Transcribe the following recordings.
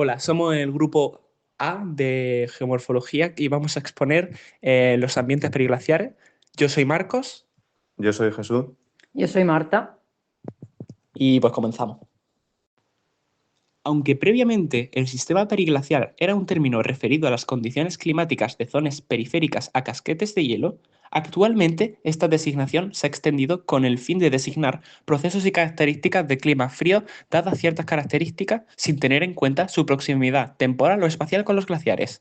Hola, somos el grupo A de Geomorfología y vamos a exponer los ambientes periglaciares. Yo soy Marcos Yo soy Jesús. Yo soy Marta. y pues comenzamos. Aunque previamente el sistema periglaciar era un término referido a las condiciones climáticas de zonas periféricas a casquetes de hielo, actualmente esta designación se ha extendido con el fin de designar procesos y características de clima frío dadas ciertas características sin tener en cuenta su proximidad temporal o espacial con los glaciares.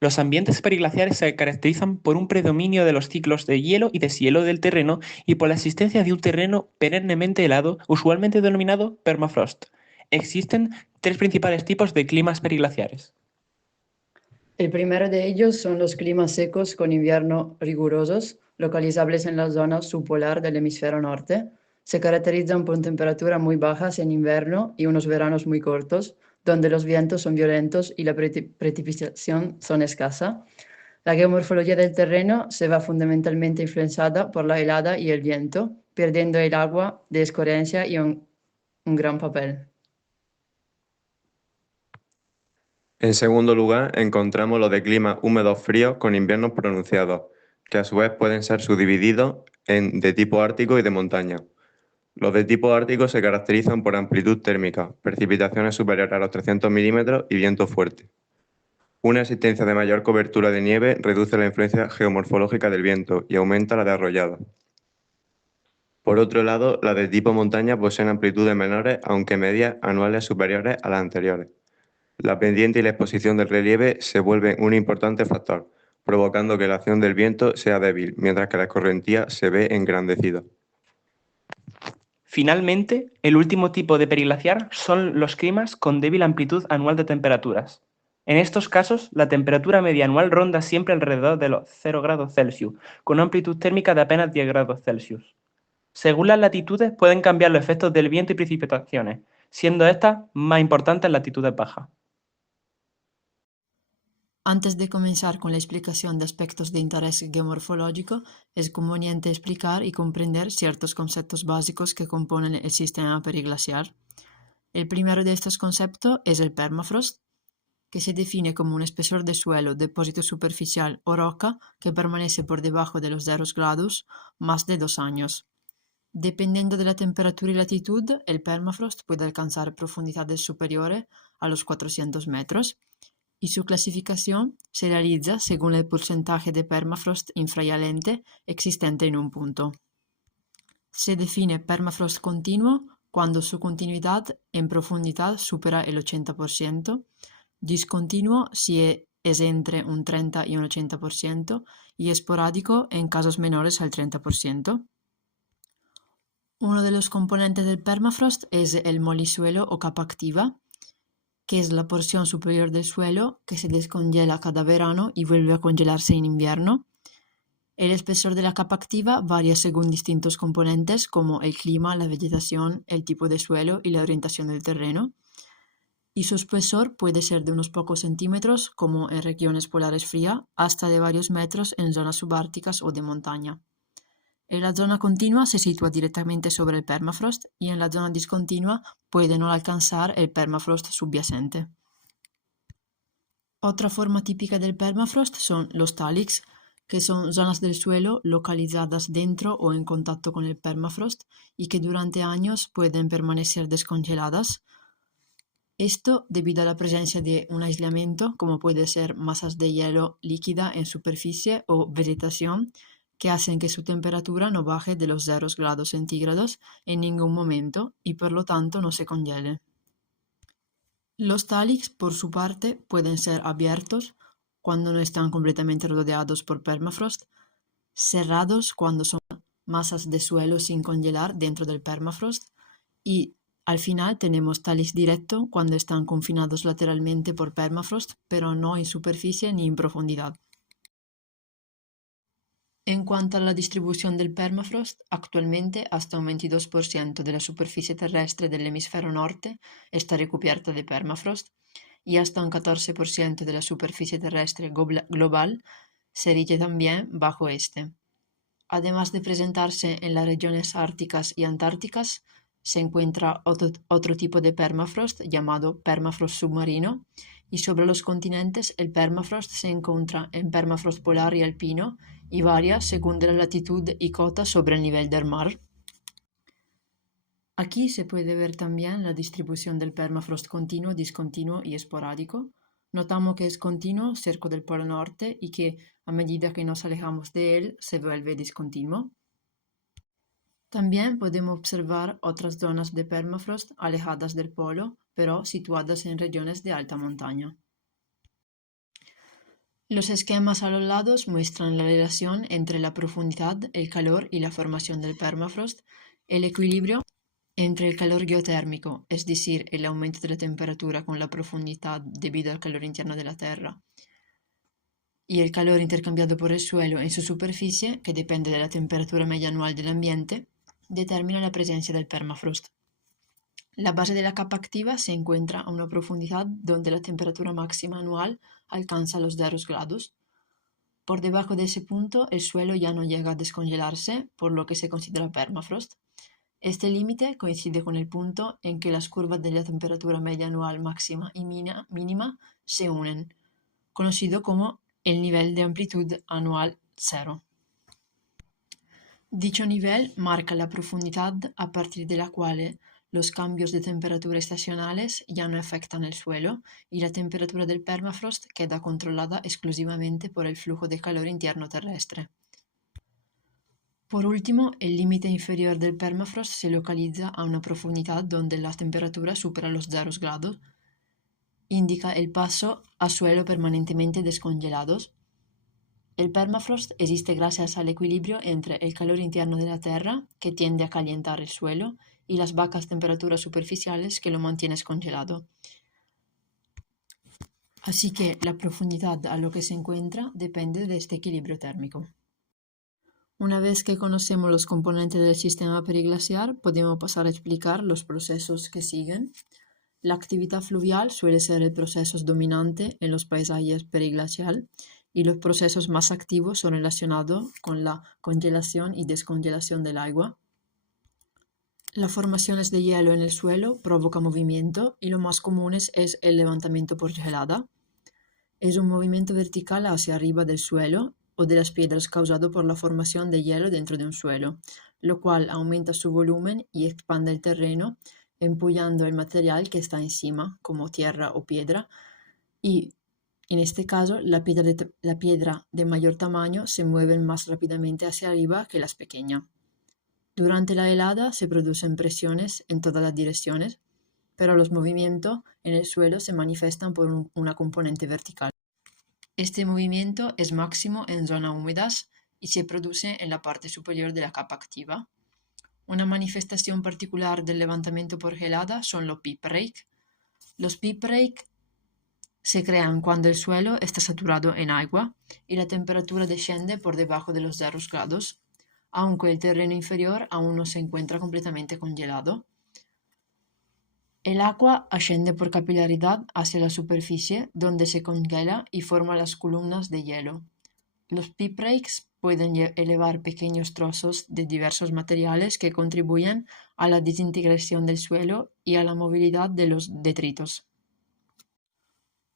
Los ambientes periglaciares se caracterizan por un predominio de los ciclos de hielo y deshielo del terreno y por la existencia de un terreno perennemente helado, usualmente denominado permafrost. Existen tres principales tipos de climas periglaciares. El primero de ellos son los climas secos con invierno rigurosos, localizables en la zona subpolar del hemisferio norte. Se caracterizan por temperaturas muy bajas en invierno y unos veranos muy cortos, donde los vientos son violentos y la precipitación son escasa. La geomorfología del terreno se va fundamentalmente influenciada por la helada y el viento, perdiendo el agua de escorrencia y un gran papel. En segundo lugar, encontramos los de clima húmedos fríos con inviernos pronunciados, que a su vez pueden ser subdivididos en de tipo ártico y de montaña. Los de tipo ártico se caracterizan por amplitud térmica, precipitaciones superiores a los 300 milímetros y viento fuerte. Una existencia de mayor cobertura de nieve reduce la influencia geomorfológica del viento y aumenta la de arrolladas. Por otro lado, las de tipo montaña poseen amplitudes menores, aunque medias anuales superiores a las anteriores. La pendiente y la exposición del relieve se vuelven un importante factor, provocando que la acción del viento sea débil, mientras que la escorrentía se ve engrandecida. Finalmente, el último tipo de periglaciar son los climas con débil amplitud anual de temperaturas. En estos casos, la temperatura media anual ronda siempre alrededor de los 0 grados Celsius, con una amplitud térmica de apenas 10 grados Celsius. Según las latitudes pueden cambiar los efectos del viento y precipitaciones, siendo estas más importantes en latitudes bajas. Antes de comenzar con la explicación de aspectos de interés geomorfológico, es conveniente explicar y comprender ciertos conceptos básicos que componen el sistema periglaciar. El primero de estos conceptos es el permafrost, que se define como un espesor de suelo, depósito superficial o roca que permanece por debajo de los 0 grados más de 2 años. Dependiendo de la temperatura y latitud, el permafrost puede alcanzar profundidades superiores a los 400 metros y su clasificación se realiza según el porcentaje de permafrost infrayalente existente en un punto. Se define permafrost continuo cuando su continuidad en profundidad supera el 80%, discontinuo si es entre un 30 y un 80% y esporádico en casos menores al 30%. Uno de los componentes del permafrost es el molisuelo o capa activa, que es la porción superior del suelo que se descongela cada verano y vuelve a congelarse en invierno. El espesor de la capa activa varía según distintos componentes como el clima, la vegetación, el tipo de suelo y la orientación del terreno. Y su espesor puede ser de unos pocos centímetros, como en regiones polares frías, hasta de varios metros en zonas subárticas o de montaña. En la zona continua se sitúa directamente sobre el permafrost y en la zona discontinua puede no alcanzar el permafrost subyacente. Otra forma típica del permafrost son los taliks, que son zonas del suelo localizadas dentro o en contacto con el permafrost y que durante años pueden permanecer descongeladas. Esto debido a la presencia de un aislamiento, como puede ser masas de hielo líquida en superficie o vegetación, que hacen que su temperatura no baje de los 0 grados centígrados en ningún momento y por lo tanto no se congele. Los taliks, por su parte, pueden ser abiertos cuando no están completamente rodeados por permafrost, cerrados cuando son masas de suelo sin congelar dentro del permafrost y al final tenemos taliks directos cuando están confinados lateralmente por permafrost, pero no en superficie ni en profundidad. En cuanto a la distribución del permafrost, actualmente hasta un 22% de la superficie terrestre del hemisferio norte está recubierta de permafrost y hasta un 14% de la superficie terrestre global se rige también bajo este. Además de presentarse en las regiones árticas y antárticas, se encuentra otro tipo de permafrost llamado permafrost submarino, y sobre los continentes el permafrost se encuentra en permafrost polar y alpino y varía según la latitud y cota sobre el nivel del mar. Aquí se puede ver también la distribución del permafrost continuo, discontinuo y esporádico. Notamos que es continuo cerca del polo norte y que a medida que nos alejamos de él se vuelve discontinuo. También podemos observar otras zonas de permafrost alejadas del polo, pero situadas en regiones de alta montaña. Los esquemas a los lados muestran la relación entre la profundidad, el calor y la formación del permafrost, el equilibrio entre el calor geotérmico, es decir, el aumento de la temperatura con la profundidad debido al calor interno de la Tierra, y el calor intercambiado por el suelo en su superficie, que depende de la temperatura media anual del ambiente, determina la presencia del permafrost. La base de la capa activa se encuentra a una profundidad donde la temperatura máxima anual alcanza los 0 grados. Por debajo de ese punto, el suelo ya no llega a descongelarse, por lo que se considera permafrost. Este límite coincide con el punto en que las curvas de la temperatura media anual máxima y mínima se unen, conocido como el nivel de amplitud anual cero. Dicho nivel marca la profundidad a partir de la cual los cambios de temperatura estacionales ya no afectan el suelo y la temperatura del permafrost queda controlada exclusivamente por el flujo de calor interno terrestre. Por último, el límite inferior del permafrost se localiza a una profundidad donde la temperatura supera los 0 grados. Indica el paso a suelo permanentemente descongelados. El permafrost existe gracias al equilibrio entre el calor interno de la Tierra, que tiende a calentar el suelo, y las bajas temperaturas superficiales que lo mantienen congelado. Así que la profundidad a lo que se encuentra depende de este equilibrio térmico. Una vez que conocemos los componentes del sistema periglaciar, podemos pasar a explicar los procesos que siguen. La actividad fluvial suele ser el proceso dominante en los paisajes periglaciales y los procesos más activos son relacionados con la congelación y descongelación del agua. Las formaciones de hielo en el suelo provocan movimiento y lo más común es el levantamiento por gelada. Es un movimiento vertical hacia arriba del suelo o de las piedras causado por la formación de hielo dentro de un suelo, lo cual aumenta su volumen y expande el terreno, empullando el material que está encima, como tierra o piedra, y en este caso la piedra de mayor tamaño se mueve más rápidamente hacia arriba que las pequeñas. Durante la helada se producen presiones en todas las direcciones, pero los movimientos en el suelo se manifiestan por una componente vertical. Este movimiento es máximo en zonas húmedas y se produce en la parte superior de la capa activa. Una manifestación particular del levantamiento por gelada son los peak break. Los peak break se crean cuando el suelo está saturado en agua y la temperatura desciende por debajo de los 0 grados, aunque el terreno inferior aún no se encuentra completamente congelado. El agua asciende por capilaridad hacia la superficie, donde se congela y forma las columnas de hielo. Los peak breaks pueden elevar pequeños trozos de diversos materiales que contribuyen a la desintegración del suelo y a la movilidad de los detritos.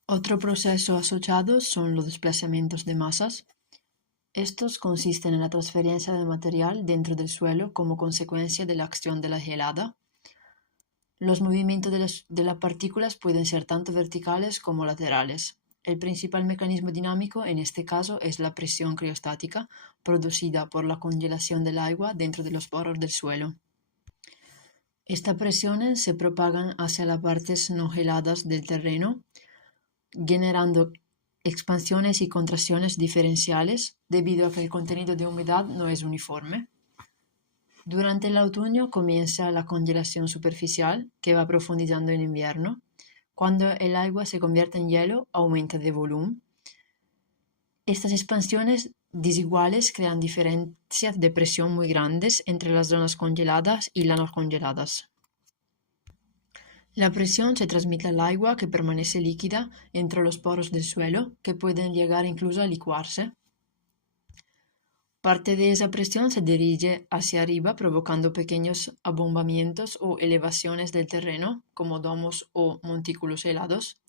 Otro proceso asociado son los desplazamientos de masas. Estos consisten en la transferencia de material dentro del suelo como consecuencia de la acción de la helada. Los movimientos de las partículas pueden ser tanto verticales como laterales. El principal mecanismo dinámico en este caso es la presión criostática producida por la congelación del agua dentro de los poros del suelo. Estas presiones se propagan hacia las partes no heladas del terreno, generando expansiones y contracciones diferenciales debido a que el contenido de humedad no es uniforme. Durante el otoño comienza la congelación superficial que va profundizando en invierno. Cuando el agua se convierte en hielo, aumenta de volumen. Estas expansiones desiguales crean diferencias de presión muy grandes entre las zonas congeladas y las no congeladas. La presión se transmite al agua que permanece líquida entre los poros del suelo, que pueden llegar incluso a licuarse. Parte de esa presión se dirige hacia arriba provocando pequeños abombamientos o elevaciones del terreno, como domos o montículos helados.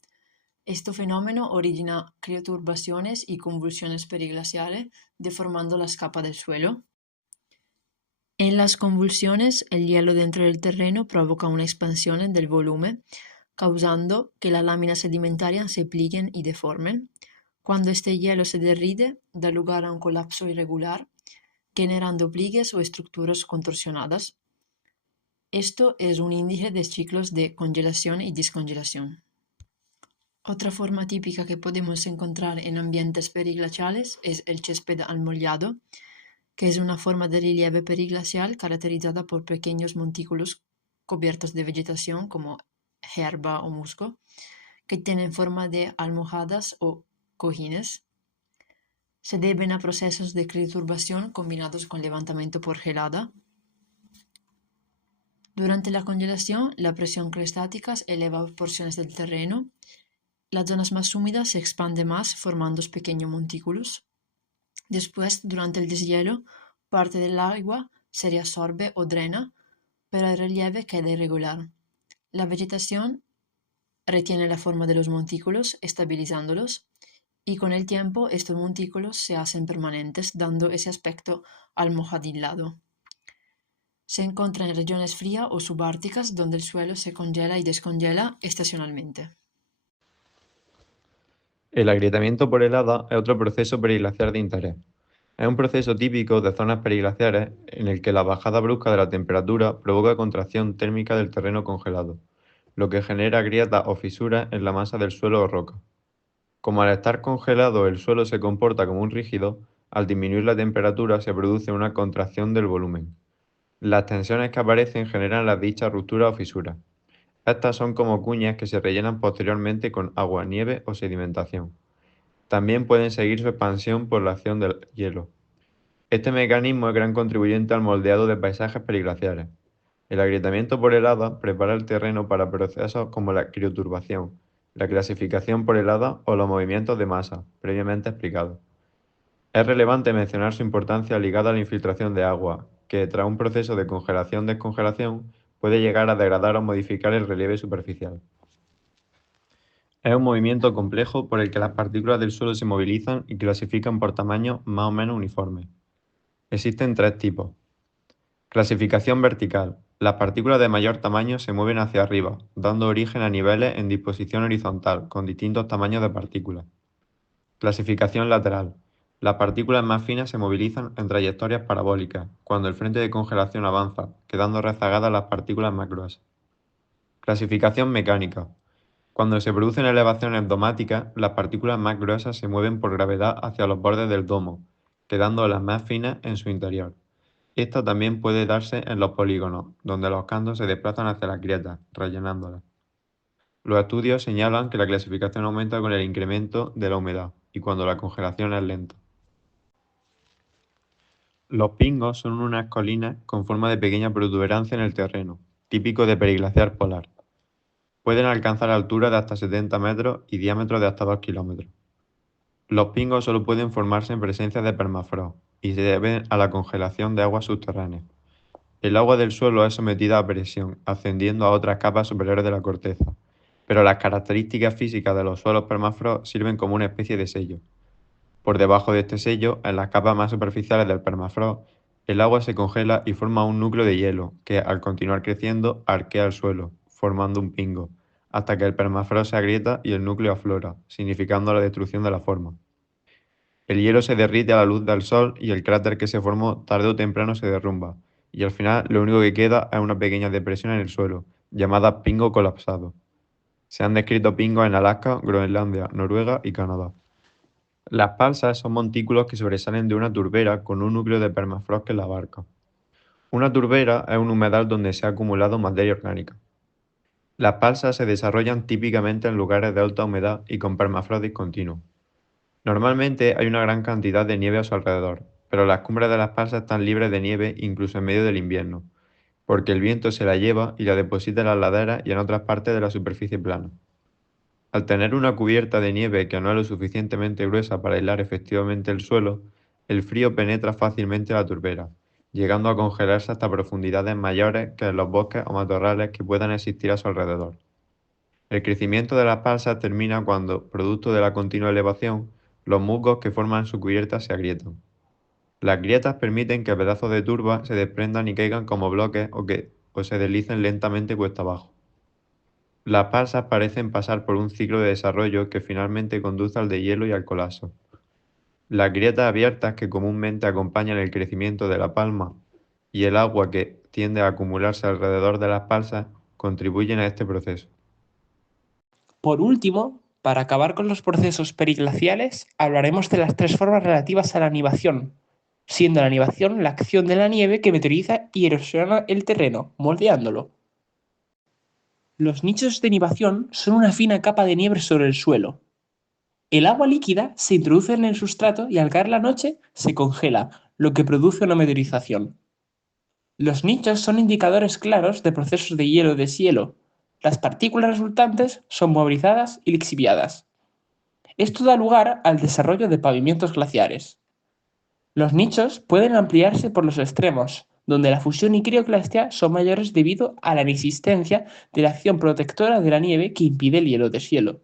Este fenómeno origina crioturbaciones y convulsiones periglaciales, deformando las capas del suelo. En las convulsiones, el hielo dentro del terreno provoca una expansión del volumen, causando que las láminas sedimentarias se plieguen y deformen. Cuando este hielo se derrite, da lugar a un colapso irregular, generando pliegues o estructuras contorsionadas. Esto es un índice de ciclos de congelación y descongelación. Otra forma típica que podemos encontrar en ambientes periglaciales es el césped almollado, que es una forma de relieve periglacial caracterizada por pequeños montículos cubiertos de vegetación como hierba o musgo, que tienen forma de almohadas o cojines. Se deben a procesos de crioturbación combinados con levantamiento por gelada. Durante la congelación, la presión crestática eleva porciones del terreno. Las zonas más húmedas se expanden más, formando pequeños montículos. Después, durante el deshielo, parte del agua se reabsorbe o drena, pero el relieve queda irregular. La vegetación retiene la forma de los montículos, estabilizándolos, y con el tiempo estos montículos se hacen permanentes, dando ese aspecto almohadillado. Se encuentra en regiones frías o subárticas donde el suelo se congela y descongela estacionalmente. El agrietamiento por helada es otro proceso periglaciar de interés. Es un proceso típico de zonas periglaciares en el que la bajada brusca de la temperatura provoca contracción térmica del terreno congelado, lo que genera grietas o fisuras en la masa del suelo o roca. Como al estar congelado el suelo se comporta como un rígido, al disminuir la temperatura se produce una contracción del volumen. Las tensiones que aparecen generan las dichas rupturas o fisuras. Estas son como cuñas que se rellenan posteriormente con agua, nieve o sedimentación. También pueden seguir su expansión por la acción del hielo. Este mecanismo es gran contribuyente al moldeado de paisajes periglaciares. El agrietamiento por helada prepara el terreno para procesos como la crioturbación, la clasificación por helada o los movimientos de masa, previamente explicados. Es relevante mencionar su importancia ligada a la infiltración de agua, que tras un proceso de congelación-descongelación puede llegar a degradar o modificar el relieve superficial. Es un movimiento complejo por el que las partículas del suelo se movilizan y clasifican por tamaños más o menos uniformes. Existen tres tipos. Clasificación vertical. Las partículas de mayor tamaño se mueven hacia arriba, dando origen a niveles en disposición horizontal, con distintos tamaños de partículas. Clasificación lateral. Las partículas más finas se movilizan en trayectorias parabólicas, cuando el frente de congelación avanza, quedando rezagadas las partículas más gruesas. Clasificación mecánica. Cuando se producen elevaciones domáticas, las partículas más gruesas se mueven por gravedad hacia los bordes del domo, quedando las más finas en su interior. Esto también puede darse en los polígonos, donde los cantos se desplazan hacia las grietas, rellenándolas. Los estudios señalan que la clasificación aumenta con el incremento de la humedad y cuando la congelación es lenta. Los pingos son unas colinas con forma de pequeña protuberancia en el terreno, típico de periglaciar polar. Pueden alcanzar alturas de hasta 70 metros y diámetros de hasta 2 kilómetros. Los pingos solo pueden formarse en presencia de permafrost y se deben a la congelación de aguas subterráneas. El agua del suelo es sometida a presión, ascendiendo a otras capas superiores de la corteza, pero las características físicas de los suelos permafrost sirven como una especie de sello. Por debajo de este sello, en las capas más superficiales del permafrost, el agua se congela y forma un núcleo de hielo que, al continuar creciendo, arquea el suelo, formando un pingo, hasta que el permafrost se agrieta y el núcleo aflora, significando la destrucción de la forma. El hielo se derrite a la luz del sol y el cráter que se formó tarde o temprano se derrumba, y al final lo único que queda es una pequeña depresión en el suelo, llamada pingo colapsado. Se han descrito pingos en Alaska, Groenlandia, Noruega y Canadá. Las palsas son montículos que sobresalen de una turbera con un núcleo de permafrost que la abarca. Una turbera es un humedal donde se ha acumulado materia orgánica. Las palsas se desarrollan típicamente en lugares de alta humedad y con permafrost discontinuo. Normalmente hay una gran cantidad de nieve a su alrededor, pero las cumbres de las palsas están libres de nieve incluso en medio del invierno, porque el viento se la lleva y la deposita en las laderas y en otras partes de la superficie plana. Al tener una cubierta de nieve que no es lo suficientemente gruesa para aislar efectivamente el suelo, El frío penetra fácilmente la turbera, llegando a congelarse hasta profundidades mayores que en los bosques o matorrales que puedan existir a su alrededor. El crecimiento de las balsas termina cuando, producto de la continua elevación, los musgos que forman su cubierta se agrietan. Las grietas permiten que pedazos de turba se desprendan y caigan como bloques o se deslicen lentamente cuesta abajo. Las balsas parecen pasar por un ciclo de desarrollo que finalmente conduce al deshielo y al colapso. Las grietas abiertas que comúnmente acompañan el crecimiento de la palma y el agua que tiende a acumularse alrededor de las balsas contribuyen a este proceso. Por último, para acabar con los procesos periglaciales, hablaremos de las tres formas relativas a la nivación, siendo la nivación la acción de la nieve que meteoriza y erosiona el terreno, moldeándolo. Los nichos de nivación son una fina capa de nieve sobre el suelo. El agua líquida se introduce en el sustrato y al caer la noche se congela, lo que produce una meteorización. Los nichos son indicadores claros de procesos de hielo-deshielo. Las partículas resultantes son movilizadas y lixiviadas. Esto da lugar al desarrollo de pavimentos glaciares. Los nichos pueden ampliarse por los extremos, donde la fusión y crioclastia son mayores debido a la inexistencia de la acción protectora de la nieve que impide el hielo-deshielo.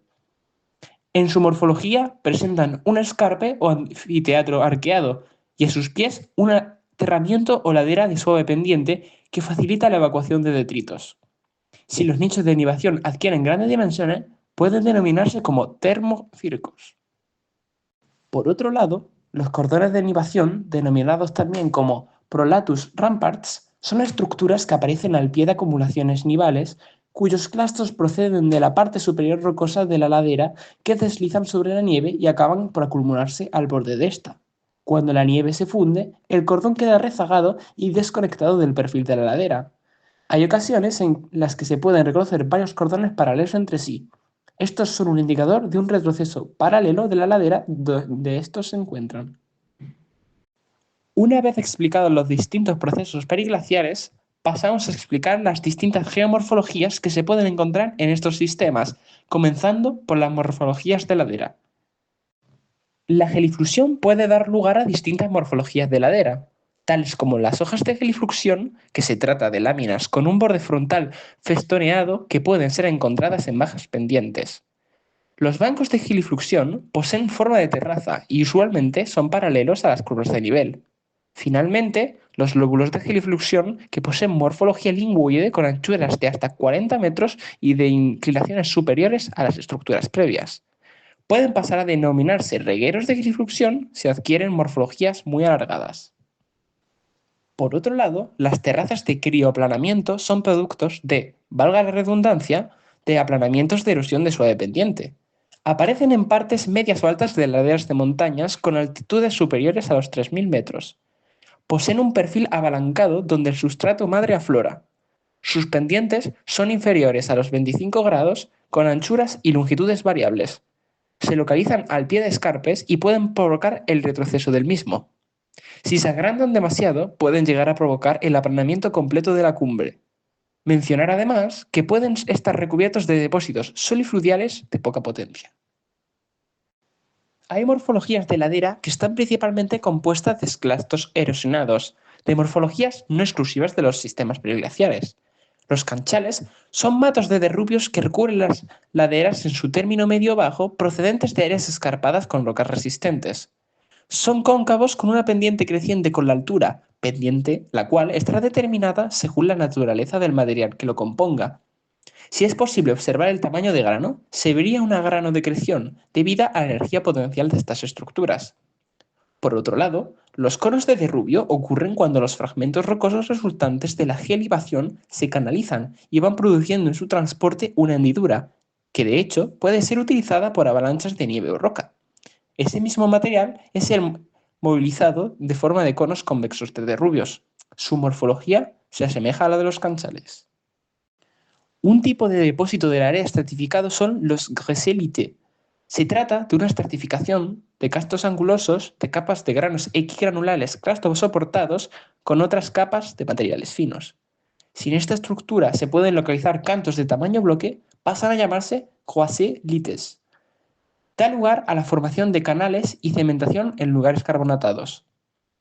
En su morfología presentan un escarpe o anfiteatro arqueado y a sus pies un aterramiento o ladera de suave pendiente que facilita la evacuación de detritos. Si los nichos de nivación adquieren grandes dimensiones, pueden denominarse como termocircos. Por otro lado, los cordones de nivación, denominados también como prolatus ramparts, son estructuras que aparecen al pie de acumulaciones nivales cuyos clastros proceden de la parte superior rocosa de la ladera que deslizan sobre la nieve y acaban por acumularse al borde de esta. Cuando la nieve se funde, el cordón queda rezagado y desconectado del perfil de la ladera. Hay ocasiones en las que se pueden reconocer varios cordones paralelos entre sí. Estos son un indicador de un retroceso paralelo de la ladera donde estos se encuentran. Una vez explicados los distintos procesos periglaciares, pasamos a explicar las distintas geomorfologías que se pueden encontrar en estos sistemas, comenzando por las morfologías de ladera. La geliflusión puede dar lugar a distintas morfologías de ladera, tales como las hojas de gelifluxión, que se trata de láminas con un borde frontal festoneado que pueden ser encontradas en bajas pendientes. Los bancos de gelifluxión poseen forma de terraza y usualmente son paralelos a las curvas de nivel. Finalmente, los lóbulos de gelifluxión, que poseen morfología lingüoide con anchuras de hasta 40 metros y de inclinaciones superiores a las estructuras previas. Pueden pasar a denominarse regueros de gelifluxión si adquieren morfologías muy alargadas. Por otro lado, las terrazas de crioaplanamiento son productos de, valga la redundancia, de aplanamientos de erosión de suave pendiente. Aparecen en partes medias o altas de laderas de montañas con altitudes superiores a los 3.000 metros. Poseen un perfil abalancado donde el sustrato madre aflora. Sus pendientes son inferiores a los 25 grados con anchuras y longitudes variables. Se localizan al pie de escarpes y pueden provocar el retroceso del mismo. Si se agrandan demasiado, pueden llegar a provocar el aplanamiento completo de la cumbre. Mencionar además que pueden estar recubiertos de depósitos solifluviales de poca potencia. Hay morfologías de ladera que están principalmente compuestas de esclastos erosionados, de morfologías no exclusivas de los sistemas periglaciares. Los canchales son matos de derrubios que recubren las laderas en su término medio-bajo procedentes de áreas escarpadas con rocas resistentes. Son cóncavos con una pendiente creciente con la altura, pendiente la cual estará determinada según la naturaleza del material que lo componga. Si es posible observar el tamaño de grano, se vería una granodecreción debida a la energía potencial de estas estructuras. Por otro lado, los conos de derrubio ocurren cuando los fragmentos rocosos resultantes de la gelivación se canalizan y van produciendo en su transporte una hendidura, que de hecho puede ser utilizada por avalanchas de nieve o roca. Ese mismo material es el movilizado de forma de conos convexos de derrubios. Su morfología se asemeja a la de los canchales. Un tipo de depósito del área estratificado son los gréselites. Se trata de una estratificación de castos angulosos de capas de granos equigranulares clasto-soportados con otras capas de materiales finos. Si en esta estructura se pueden localizar cantos de tamaño bloque, pasan a llamarse croiselites. Da lugar a la formación de canales y cementación en lugares carbonatados.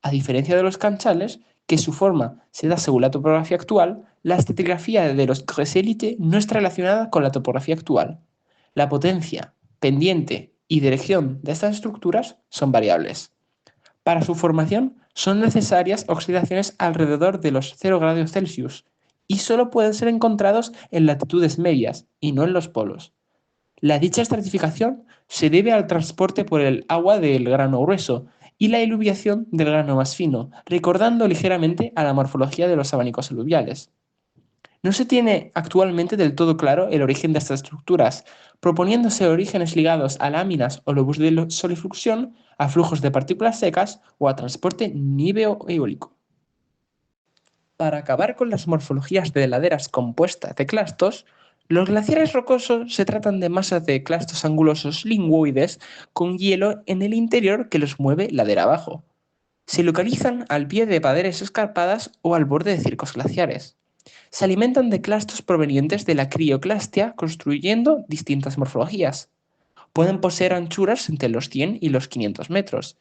A diferencia de los canchales, que su forma se da según la topografía actual, la estratigrafía de los crescélites no está relacionada con la topografía actual. La potencia, pendiente y dirección de estas estructuras son variables. Para su formación son necesarias oxidaciones alrededor de los 0 grados Celsius y solo pueden ser encontrados en latitudes medias y no en los polos. La dicha estratificación se debe al transporte por el agua del grano grueso y la iluviación del grano más fino, recordando ligeramente a la morfología de los abanicos aluviales. No se tiene actualmente del todo claro el origen de estas estructuras, proponiéndose orígenes ligados a láminas o lobos de solifluxión, a flujos de partículas secas o a transporte níveo-eólico. Para acabar con las morfologías de laderas compuestas de clastos, los glaciares rocosos se tratan de masas de clastos angulosos lingüoides con hielo en el interior que los mueve ladera abajo. Se localizan al pie de paredes escarpadas o al borde de circos glaciares. Se alimentan de clastos provenientes de la crioclastia, construyendo distintas morfologías. Pueden poseer anchuras entre los 100 y los 500 metros.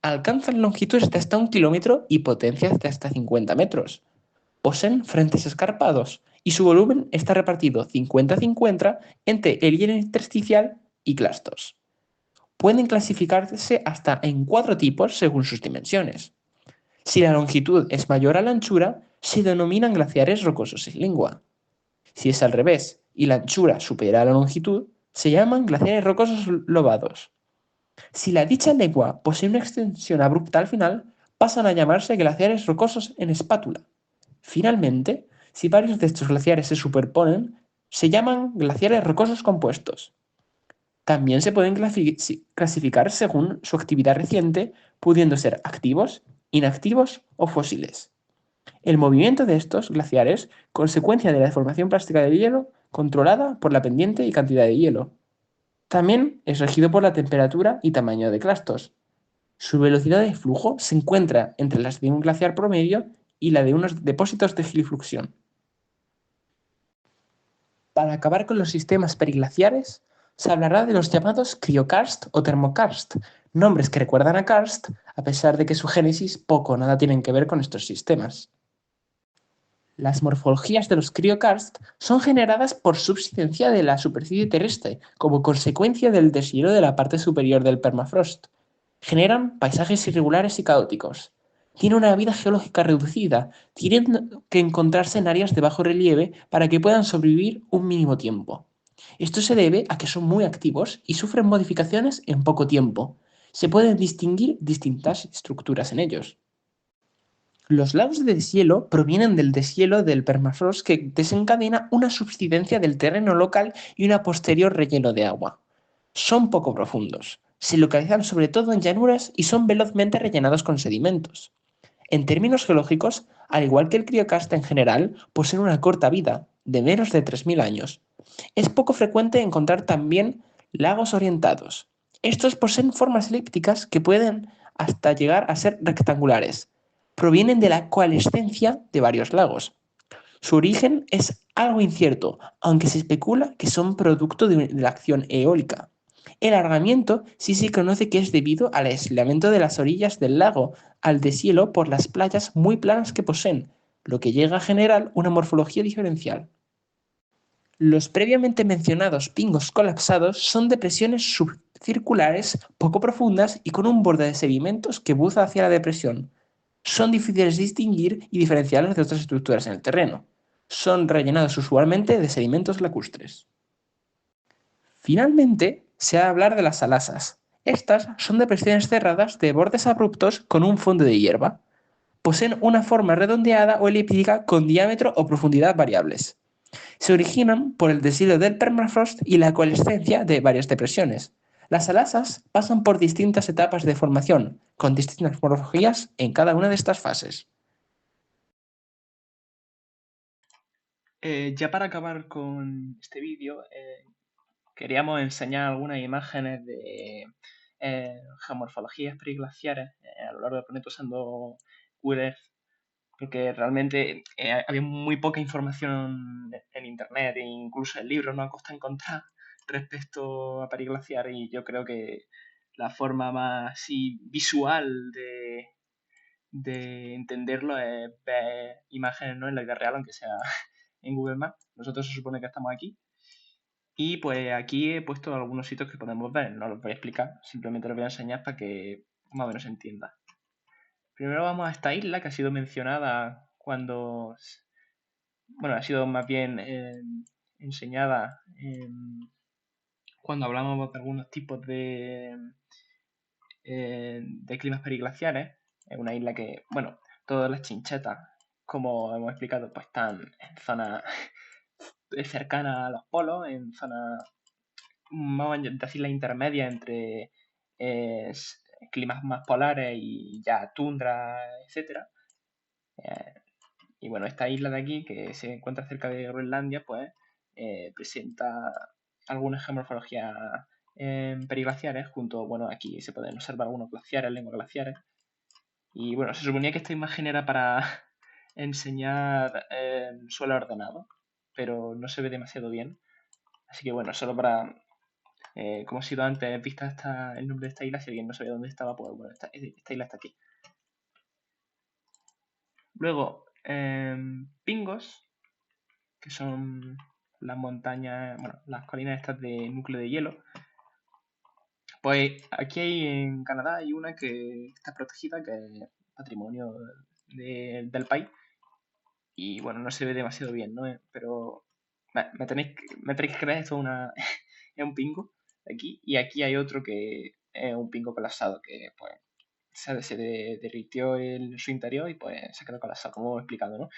Alcanzan longitudes de hasta 1 kilómetro y potencias de hasta 50 metros. Poseen frentes escarpados y su volumen está repartido 50-50 entre el hielo intersticial y clastos. Pueden clasificarse hasta en 4 tipos según sus dimensiones. Si la longitud es mayor a la anchura, se denominan glaciares rocosos sin lengua. Si es al revés y la anchura supera la longitud, se llaman glaciares rocosos lobados. Si la dicha lengua posee una extensión abrupta al final, pasan a llamarse glaciares rocosos en espátula. Finalmente, si varios de estos glaciares se superponen, se llaman glaciares rocosos compuestos. También se pueden clasificar según su actividad reciente, pudiendo ser activos, inactivos o fósiles. El movimiento de estos glaciares, consecuencia de la deformación plástica del hielo, controlada por la pendiente y cantidad de hielo. También es regido por la temperatura y tamaño de clastos. Su velocidad de flujo se encuentra entre las de un glaciar promedio y la de unos depósitos de gilifluxión. Para acabar con los sistemas periglaciares, se hablará de los llamados criokarst o termokarst, nombres que recuerdan a karst, a pesar de que su génesis poco o nada tienen que ver con estos sistemas. Las morfologías de los criokarst son generadas por subsidencia de la superficie terrestre como consecuencia del deshielo de la parte superior del permafrost. Generan paisajes irregulares y caóticos. Tienen una vida geológica reducida, tienen que encontrarse en áreas de bajo relieve para que puedan sobrevivir un mínimo tiempo. Esto se debe a que son muy activos y sufren modificaciones en poco tiempo. Se pueden distinguir distintas estructuras en ellos. Los lagos de deshielo provienen del deshielo del permafrost que desencadena una subsidencia del terreno local y una posterior relleno de agua. Son poco profundos. Se localizan sobre todo en llanuras y son velozmente rellenados con sedimentos. En términos geológicos, al igual que el criocasta en general, poseen una corta vida, de menos de 3000 años. Es poco frecuente encontrar también lagos orientados. Estos poseen formas elípticas que pueden hasta llegar a ser rectangulares. Provienen de la coalescencia de varios lagos. Su origen es algo incierto, aunque se especula que son producto de la acción eólica. El alargamiento sí se conoce que es debido al aislamiento de las orillas del lago, al deshielo por las playas muy planas que poseen, lo que llega a generar una morfología diferencial. Los previamente mencionados pingos colapsados son depresiones subcirculares poco profundas y con un borde de sedimentos que buza hacia la depresión. Son difíciles de distinguir y diferenciarlos de otras estructuras en el terreno. Son rellenados usualmente de sedimentos lacustres. Finalmente, se ha de hablar de las salasas. Estas son depresiones cerradas de bordes abruptos con un fondo de hierba. Poseen una forma redondeada o elíptica con diámetro o profundidad variables. Se originan por el deshielo del permafrost y la coalescencia de varias depresiones. Las salasas pasan por distintas etapas de formación, con distintas morfologías en cada una de estas fases. Ya para acabar con este vídeo, queríamos enseñar algunas imágenes de geomorfologías periglaciares a lo largo del planeta usando Google Earth, porque realmente había muy poca información en internet e incluso en libros nos ha costado encontrar respecto a periglaciar, y yo creo que la forma más visual de entenderlo es ver imágenes, ¿no?, en la vida real, aunque sea en Google Maps. Nosotros se supone que estamos aquí. Y pues aquí he puesto algunos sitios que podemos ver. No los voy a explicar, simplemente los voy a enseñar para que más o menos se entienda. Primero vamos a esta isla que ha sido mencionada cuando... Bueno, ha sido más bien enseñada cuando hablamos de algunos tipos de climas periglaciares. Es una isla que, bueno, todas las chinchetas, como hemos explicado, pues están en zonas cercanas a los polos, en zonas, vamos a decir, la intermedia entre climas más polares y ya tundra, etcétera. Y bueno, esta isla de aquí, que se encuentra cerca de Groenlandia, pues presenta algunas geomorfologías periglaciares, junto, bueno, aquí se pueden observar algunos glaciares, lenguas glaciares. Y bueno, se suponía que esta imagen era para enseñar suelo ordenado, pero no se ve demasiado bien. Así que bueno, solo para, como ha sido antes, vista el nombre de esta isla, si alguien no sabía dónde estaba, pues bueno, esta isla está aquí. Luego, pingos, que son las montañas, bueno, las colinas estas de núcleo de hielo. Pues aquí en Canadá hay una que está protegida, que es patrimonio del país. Y bueno, no se ve demasiado bien, ¿no? Pero me tenéis que creer, esto es, es un pingo aquí. Y aquí hay otro que es un pingo colapsado, que pues se derritió su interior y pues se quedó colapsado, como he explicado, ¿no?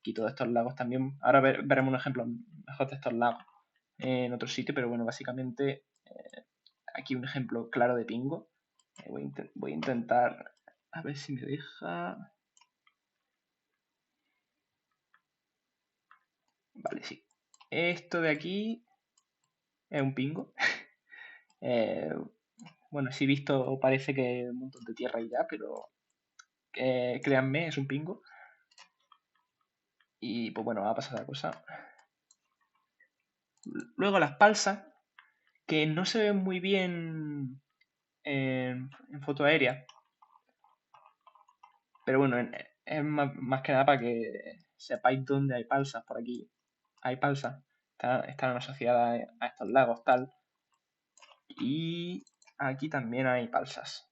Aquí todos estos lagos también. Ahora veremos un ejemplo mejor de estos lagos en otro sitio, pero bueno, básicamente aquí un ejemplo claro de pingo. Voy a intentar a ver si me deja. Vale, sí. Esto de aquí es un pingo. Bueno, sí visto, parece que hay un montón de tierra y ya, pero créanme, es un pingo. Y pues bueno, va a pasar la cosa. Luego las palsas, que no se ven muy bien en foto aérea. Pero bueno, es más que nada para que sepáis dónde hay palsas por aquí. Hay palsas, están asociadas a estos lagos, tal. Y aquí también hay palsas.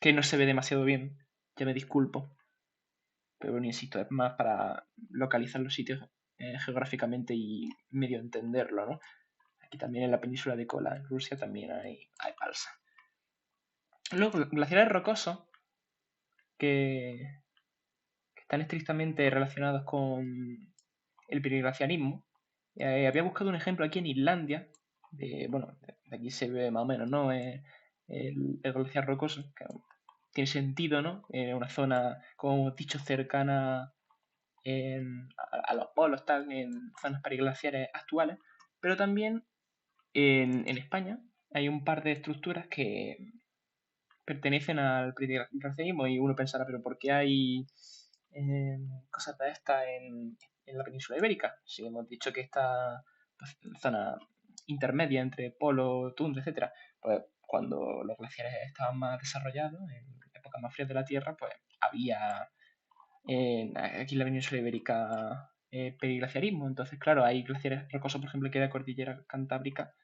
Que no se ve demasiado bien, ya me disculpo. Pero bueno, insisto, es más para localizar los sitios geográficamente y medio entenderlo, ¿no? Aquí también en la península de Kola, en Rusia, también hay palsa. Luego, glaciares rocosos, que están estrictamente relacionados con el periglaciarismo. Había buscado un ejemplo aquí en Islandia, bueno, de aquí se ve más o menos, ¿no? El glaciar rocoso, que tiene sentido, ¿no? En una zona, como hemos dicho, cercana a los polos, tal, en zonas periglaciares actuales, pero también en España hay un par de estructuras que pertenecen al periglaciarismo y uno pensará, pero ¿por qué hay cosas de estas en la península ibérica? Si hemos dicho que esta pues, zona intermedia entre polo, tundra, etcétera, pues cuando los glaciares estaban más desarrollados, en épocas más frías de la Tierra, pues había aquí en la península ibérica periglaciarismo. Entonces, claro, hay glaciares rocosos, por ejemplo, que hay la cordillera cantábrica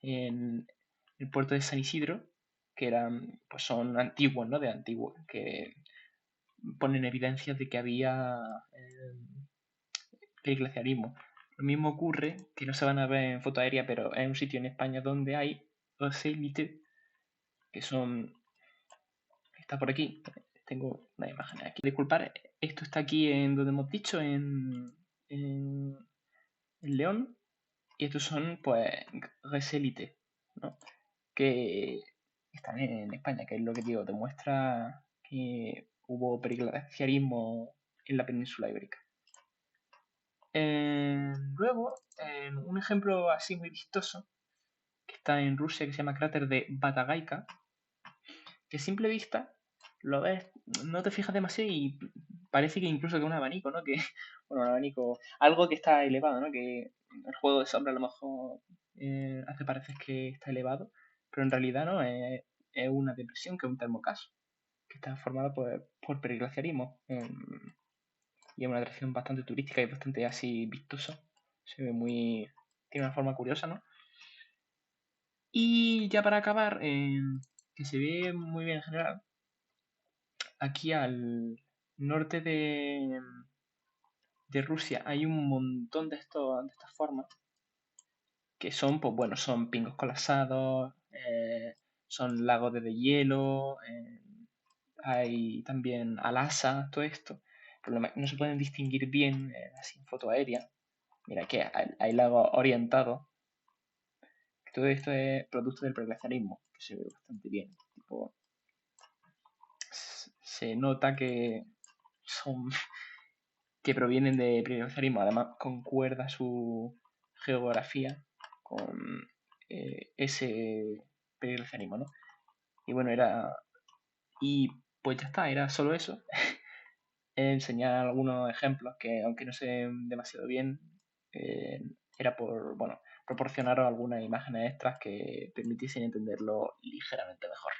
en el puerto de San Isidro, que eran, pues son antiguos, ¿no? De antiguo, que ponen evidencias de que había periglaciarismo. Lo mismo ocurre, que no se van a ver en foto aérea, pero es un sitio en España donde hay océlites, que son... Está por aquí, tengo una imagen aquí. Disculpar, esto está aquí en donde hemos dicho, en León, y estos son, pues, gesélites, ¿no? Que están en España, que es lo que digo, demuestra que hubo periglaciarismo en la península ibérica. Luego, un ejemplo así muy vistoso, que está en Rusia, que se llama cráter de Batagaica, que a simple vista lo ves, no te fijas demasiado y parece que incluso que es un abanico, ¿no? Que, bueno, un abanico, algo que está elevado, ¿no? Que el juego de sombra a lo mejor hace parecer que está elevado, pero en realidad no, es una depresión, que es un termocaso. que está formado por periglaciarismo. Y es una atracción bastante turística y bastante así vistosa. Se ve tiene una forma curiosa, ¿no? Y ya para acabar, que se ve muy bien en general, aquí al norte de Rusia hay un montón de estas formas que son, pues bueno, son pingos colapsados, son lagos de deshielo, hay también alasas, todo esto. El problema es que no se pueden distinguir bien así en foto aérea. Mira que hay lagos orientados. Todo esto es producto del perglaciarismo, que se ve bastante bien. Tipo, se nota que son que provienen de perglaciarismo. Además, concuerda su geografía con ese perglaciarismo, ¿no? Y bueno, y pues ya está, era solo eso. Enseñar algunos ejemplos que, aunque no se ven demasiado bien, era por, bueno, proporcionaros algunas imágenes extras que permitiesen entenderlo ligeramente mejor.